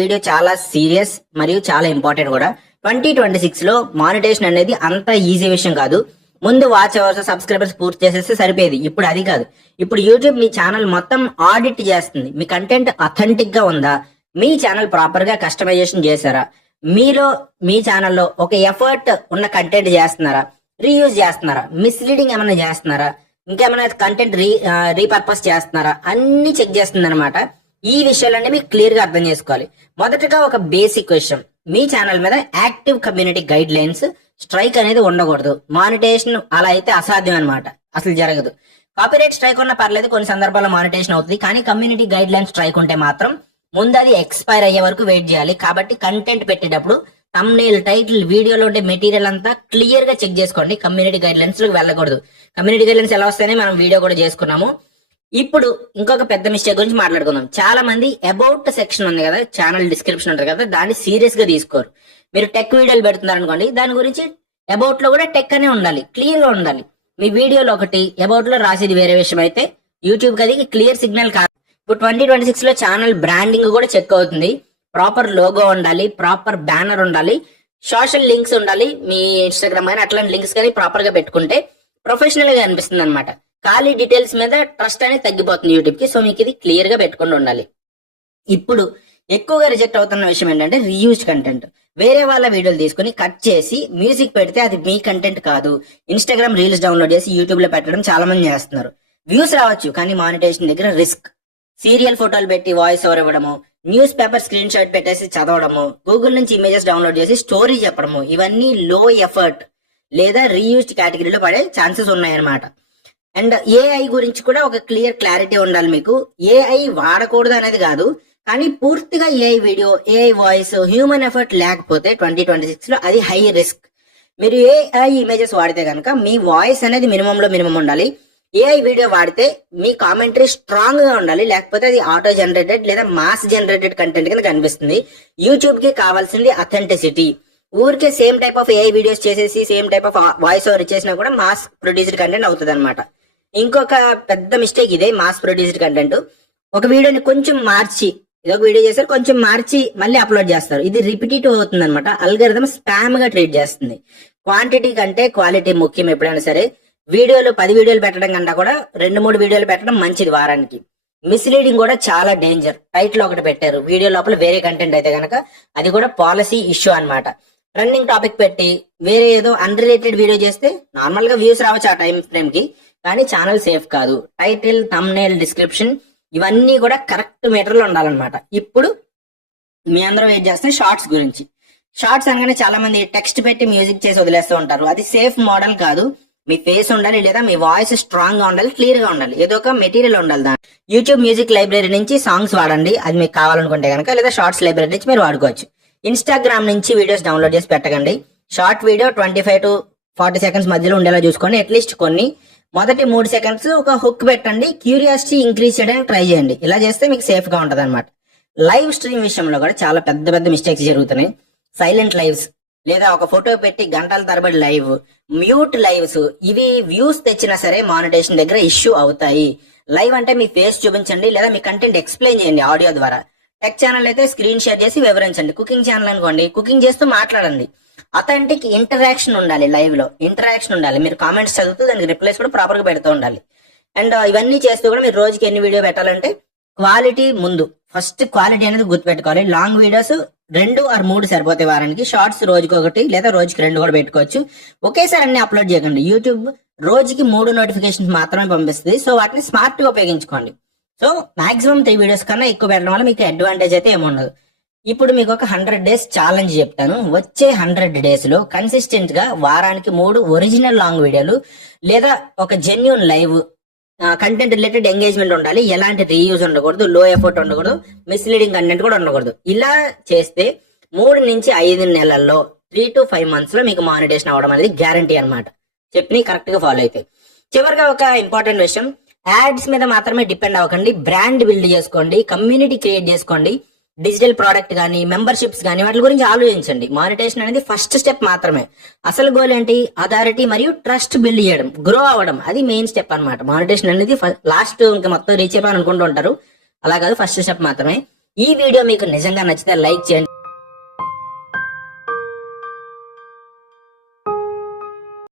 Video చాలా serious మరియు చాలా ఇంపార్టెంట్ కూడా. 2026 లో మానిటేషన్ అనేది అంత ఈజీ విషయం కాదు. ముందు వాచ్ అవర్స్, సబ్స్క్రైబర్స్ పూర్తి చేసేస్తే సరిపోయేది. ఇప్పుడు అది కాదు. ఇప్పుడు యూట్యూబ్ మీ ఛానల్ మొత్తం ఆడిట్ చేస్తుంది. మీ కంటెంట్ అథెంటిక్ గా ఉందా, మీ ఛానల్ ప్రాపర్ గా కస్టమైజేషన్ చేశారా, మీలో మీ ఛానల్లో ఒక ఎఫర్ట్ ఉన్న కంటెంట్ చేస్తున్నారా, రీయూజ్ చేస్తున్నారా, మిస్లీడింగ్ ఏమైనా చేస్తున్నారా, ఇంకేమైనా కంటెంట్ రీపర్పస్ చేస్తున్నారా, అన్ని చెక్ చేస్తుంది అనమాట. ఈ విషయాలన్నీ మీకు క్లియర్ గా అర్థం చేసుకోవాలి. మొదటగా ఒక బేసిక్ విషయం, మీ ఛానల్ మీద active community guide lines, strike అనేది ఉండకూడదు. మానిటేషన్ అలా అయితే అసాధ్యం అనమాట, అసలు జరగదు. కాపీరైట్ స్ట్రైక్ ఉన్నా పర్లేదు, కొన్ని సందర్భాల్లో మానిటేషన్ అవుతుంది. కానీ కమ్యూనిటీ గైడ్ లైన్ స్ట్రైక్ ఉంటే మాత్రం ముందు అది ఎక్స్పైర్ అయ్యే వరకు వెయిట్ చేయాలి. కాబట్టి కంటెంట్ పెట్టేటప్పుడు థంబ్నెయిల్, టైటిల్, వీడియోలో ఉండే మెటీరియల్ అంతా క్లియర్ గా చెక్ చేసుకోండి. కమ్యూనిటీ గైడ్ లైన్స్ లోకి వెళ్ళకూడదు. కమ్యూనిటీ గైడ్ లైన్స్ ఎలా వస్తాయని మనం వీడియో కూడా చేసుకున్నాము. ఇప్పుడు ఇంకొక పెద్ద మిస్టేక్ గురించి మాట్లాడుకుందాం. చాలా మంది అబౌట్ సెక్షన్ ఉంది కదా, ఛానల్ డిస్క్రిప్షన్ ఉంటుంది కదా, దాన్ని సీరియస్ గా తీసుకోరు. మీరు టెక్ వీడియోలు పెడుతున్నారు అనుకోండి, దాని గురించి అబౌట్ లో కూడా టెక్ అనే ఉండాలి, క్లియర్ గా ఉండాలి. మీ వీడియోలో ఒకటి, అబౌట్ లో రాసేది వేరే విషయం అయితే యూట్యూబ్ కి అది క్లియర్ సిగ్నల్ కాదు. ఇప్పుడు 2026 లో ఛానల్ బ్రాండింగ్ కూడా చెక్ అవుతుంది. ప్రాపర్ లోగో ఉండాలి, ప్రాపర్ బ్యానర్ ఉండాలి, సోషల్ లింక్స్ ఉండాలి. మీ ఇన్స్టాగ్రామ్ కానీ అట్లాంటి లింక్స్ కానీ ప్రాపర్ గా పెట్టుకుంటే ప్రొఫెషనల్ గా అనిపిస్తుంది అనమాట. ఖాళీ డీటెయిల్స్ మీద ట్రస్ట్ అనేది తగ్గిపోతుంది యూట్యూబ్ కి. సో మీకు ఇది క్లియర్ గా పెట్టుకుని ఉండాలి. ఇప్పుడు ఎక్కువగా రిజెక్ట్ అవుతున్న విషయం ఏంటంటే రీయూజ్ కంటెంట్. వేరే వాళ్ళ వీడియోలు తీసుకుని కట్ చేసి మ్యూజిక్ పెడితే అది మీ కంటెంట్ కాదు. ఇన్స్టాగ్రామ్ రీల్స్ డౌన్లోడ్ చేసి యూట్యూబ్ లో పెట్టడం చాలా మంది చేస్తున్నారు. వ్యూస్ రావచ్చు, కానీ మానిటేషన్ దగ్గర రిస్క్. సీరియల్ ఫోటోలు పెట్టి వాయిస్ ఓవర్ ఇవ్వడము, న్యూస్ పేపర్ స్క్రీన్ షాట్ పెట్టేసి చదవడము, గూగుల్ నుంచి ఇమేజెస్ డౌన్లోడ్ చేసి స్టోరీ చెప్పడము, ఇవన్నీ లో ఎఫర్ట్ లేదా రీయూజ్డ్ కేటగిరీలో పడే ఛాన్సెస్ ఉన్నాయన్నమాట. అండ్ ఏఐ గురించి కూడా ఒక క్లియర్ క్లారిటీ ఉండాలి మీకు. ఏఐ వాడకూడదు అనేది కాదు, కానీ పూర్తిగా AI video, AI voice, human effort లేకపోతే 2026 లో అది హై రిస్క్. మీరు ఏఐ ఇమేజెస్ వాడితే కనుక మీ వాయిస్ అనేది మినిమం ఉండాలి. ఏఐ వీడియో వాడితే మీ కామెంటరీ స్ట్రాంగ్ గా ఉండాలి, లేకపోతే అది ఆటో జనరేటెడ్ లేదా మాస్ జనరేటెడ్ కంటెంట్ కింద కనిపిస్తుంది. యూట్యూబ్ కి కావాల్సింది అథెంటిసిటీ. ఊరికే same type of AI videos చేసేసి same type of voice over ఇచ్చేసినా కూడా మాస్ ప్రొడ్యూస్డ్ కంటెంట్ అవుతుంది అనమాట. ఇంకొక పెద్ద మిస్టేక్ ఇదే, మాస్ ప్రొడ్యూస్డ్ కంటెంట్. ఒక వీడియోని కొంచెం మార్చి, ఇదొక వీడియో చేస్తారు, కొంచెం మార్చి మళ్ళీ అప్లోడ్ చేస్తారు. ఇది రిపిటేటివ్ అవుతుంది అనమాట. అల్గోరిథం స్పామ్ గా ట్రీట్ చేస్తుంది. క్వాంటిటీ కంటే క్వాలిటీ ముఖ్యం ఎప్పుడైనా సరే. వీడియోలు 10 వీడియోలు పెట్టడం కన్నా కూడా 2-3 వీడియోలు పెట్టడం మంచిది వారానికి. మిస్లీడింగ్ కూడా చాలా డేంజర్. టైటిల్ ఒకటి పెట్టారు, వీడియో లోపల వేరే కంటెంట్ అయితే కనుక అది కూడా పాలసీ ఇష్యూ అన్నమాట. ట్రెండింగ్ టాపిక్ పెట్టి వేరే ఏదో అన్రిలేటెడ్ వీడియో చేస్తే నార్మల్ గా వ్యూస్ రావచ్చు ఆ టైం ఫ్రేమ్ కి, కానీ ఛానల్ సేఫ్ కాదు. టైటిల్, థంబ్నెయిల్, డిస్క్రిప్షన్ ఇవన్నీ కూడా కరెక్ట్ మీటర్ లో ఉండాలన్నమాట. ఇప్పుడు మీ అందరూ వెయిట్ చేస్తే షార్ట్స్ గురించి. షార్ట్స్ అనగానే చాలా మంది టెక్స్ట్ పెట్టి మ్యూజిక్ చేసి వదిలేస్తూ ఉంటారు. అది సేఫ్ మోడల్ కాదు. మీ ఫేస్ ఉండాలి, లేదా మీ వాయిస్ స్ట్రాంగ్ గా ఉండాలి, క్లియర్ గా ఉండాలి, ఏదో ఒక మెటీరియల్ ఉండాలి. దాని యూట్యూబ్ మ్యూజిక్ లైబ్రరీ నుంచి సాంగ్స్ వాడండి, అది మీకు కావాలనుకుంటే కనుక, లేదా షార్ట్స్ లైబ్రరీ నుంచి మీరు వాడుకోవచ్చు. ఇన్స్టాగ్రామ్ నుంచి వీడియోస్ డౌన్లోడ్ చేసి పెట్టకండి. షార్ట్ వీడియో 25 to 40 seconds మధ్యలో ఉండేలా చూసుకోండి. అట్లీస్ట్ కొన్ని మొదటి 3 seconds ఒక హుక్ పెట్టండి. క్యూరియాసిటీ ఇంక్రీజ్ చేయడానికి ట్రై చేయండి. ఇలా చేస్తే మీకు సేఫ్ గా ఉంటది అనమాట. లైవ్ స్ట్రీమ్ విషయంలో కూడా చాలా పెద్ద మిస్టేక్స్ జరుగుతున్నాయి. సైలెంట్ లైవ్స్, లేదా ఒక ఫోటో పెట్టి గంటల తరబడి లైవ్, మ్యూట్ లైవ్స్, ఇవి వ్యూస్ తెచ్చినా సరే మానిటేషన్ దగ్గర ఇష్యూ అవుతాయి. లైవ్ అంటే మీ ఫేస్ చూపించండి, లేదా మీ కంటెంట్ ఎక్స్ప్లెయిన్ చేయండి ఆడియో ద్వారా. టెక్ ఛానల్ అయితే స్క్రీన్ షేర్ చేసి వివరించండి. కుకింగ్ ఛానల్ అనుకోండి, కుకింగ్ చేస్తూ మాట్లాడండి. అథెంటిక్ ఇంటరాక్షన్ ఉండాలి, లైవ్ లో ఇంటరాక్షన్ ఉండాలి. మీరు కామెంట్స్ చదువుతూ దానికి రిప్లైస్ కూడా ప్రాపర్ గా పెడుతూ ఉండాలి. అండ్ ఇవన్నీ చేస్తూ కూడా మీరు రోజుకి ఎన్ని వీడియో పెట్టాలంటే క్వాలిటీ ముందు, ఫస్ట్ క్వాలిటీ అనేది గుర్తుపెట్టుకోవాలి. లాంగ్ వీడియోస్ 2 or 3 సరిపోతాయి వారానికి. షార్ట్స్ రోజుకి 1 లేదా రోజుకి 2 కూడా పెట్టుకోవచ్చు. ఒకేసారి అన్ని అప్లోడ్ చేయకండి. యూట్యూబ్ రోజుకి 3 నోటిఫికేషన్స్ మాత్రమే పంపిస్తుంది. సో వాటిని స్మార్ట్ గా ఉపయోగించుకోండి. సో మాక్సిమం 3 వీడియోస్ కన్నా ఎక్కువ పెట్టడం వల్ల మీకు అడ్వాంటేజ్ అయితే ఏముండదు. ఇప్పుడు మీకు ఒక 100 days ఛాలెంజ్ చెప్తాను. వచ్చే 100 days లో కన్సిస్టెంట్ గా వారానికి 3 ఒరిజినల్ లాంగ్ వీడియోలు, లేదా ఒక genuine live content related engagement ఉండాలి. ఎలాంటి రీయూజ్ ఉండకూడదు, లో ఎఫర్ట్ ఉండకూడదు, మిస్లీడింగ్ కంటెంట్ కూడా ఉండకూడదు. ఇలా చేస్తే 3 నుంచి 5 నెలల్లో 3 to 5 months లో మీకు మానిటేషన్ అవడం అనేది గ్యారంటీ అనమాట. చెప్పి కరెక్ట్ గా ఫాలో అయితే. చివరిగా ఒక ఇంపార్టెంట్ విషయం, యాడ్స్ మీద మాత్రమే డిపెండ్ అవ్వకండి. బ్రాండ్ బిల్డ్ చేసుకోండి, కమ్యూనిటీ క్రియేట్ చేసుకోండి. డిజిటల్ ప్రోడక్ట్ కానీ, మెంబర్షిప్స్ కానీ వాటి గురించి ఆలోచించండి. మానిటేషన్ అనేది ఫస్ట్ స్టెప్ మాత్రమే. అసలు గోల్ ఏంటి? అథారిటీ మరియు ట్రస్ట్ బిల్డ్ చేయడం, గ్రో అవ్వడం, అది మెయిన్ స్టెప్ అనమాట. మానిటేషన్ అనేది లాస్ట్ ఇంకా మొత్తం రీచ్ అయిపోయి అనుకుంటూ ఉంటారు, అలా కాదు, ఫస్ట్ స్టెప్ మాత్రమే. ఈ వీడియో మీకు నిజంగా నచ్చితే లైక్ చేయండి.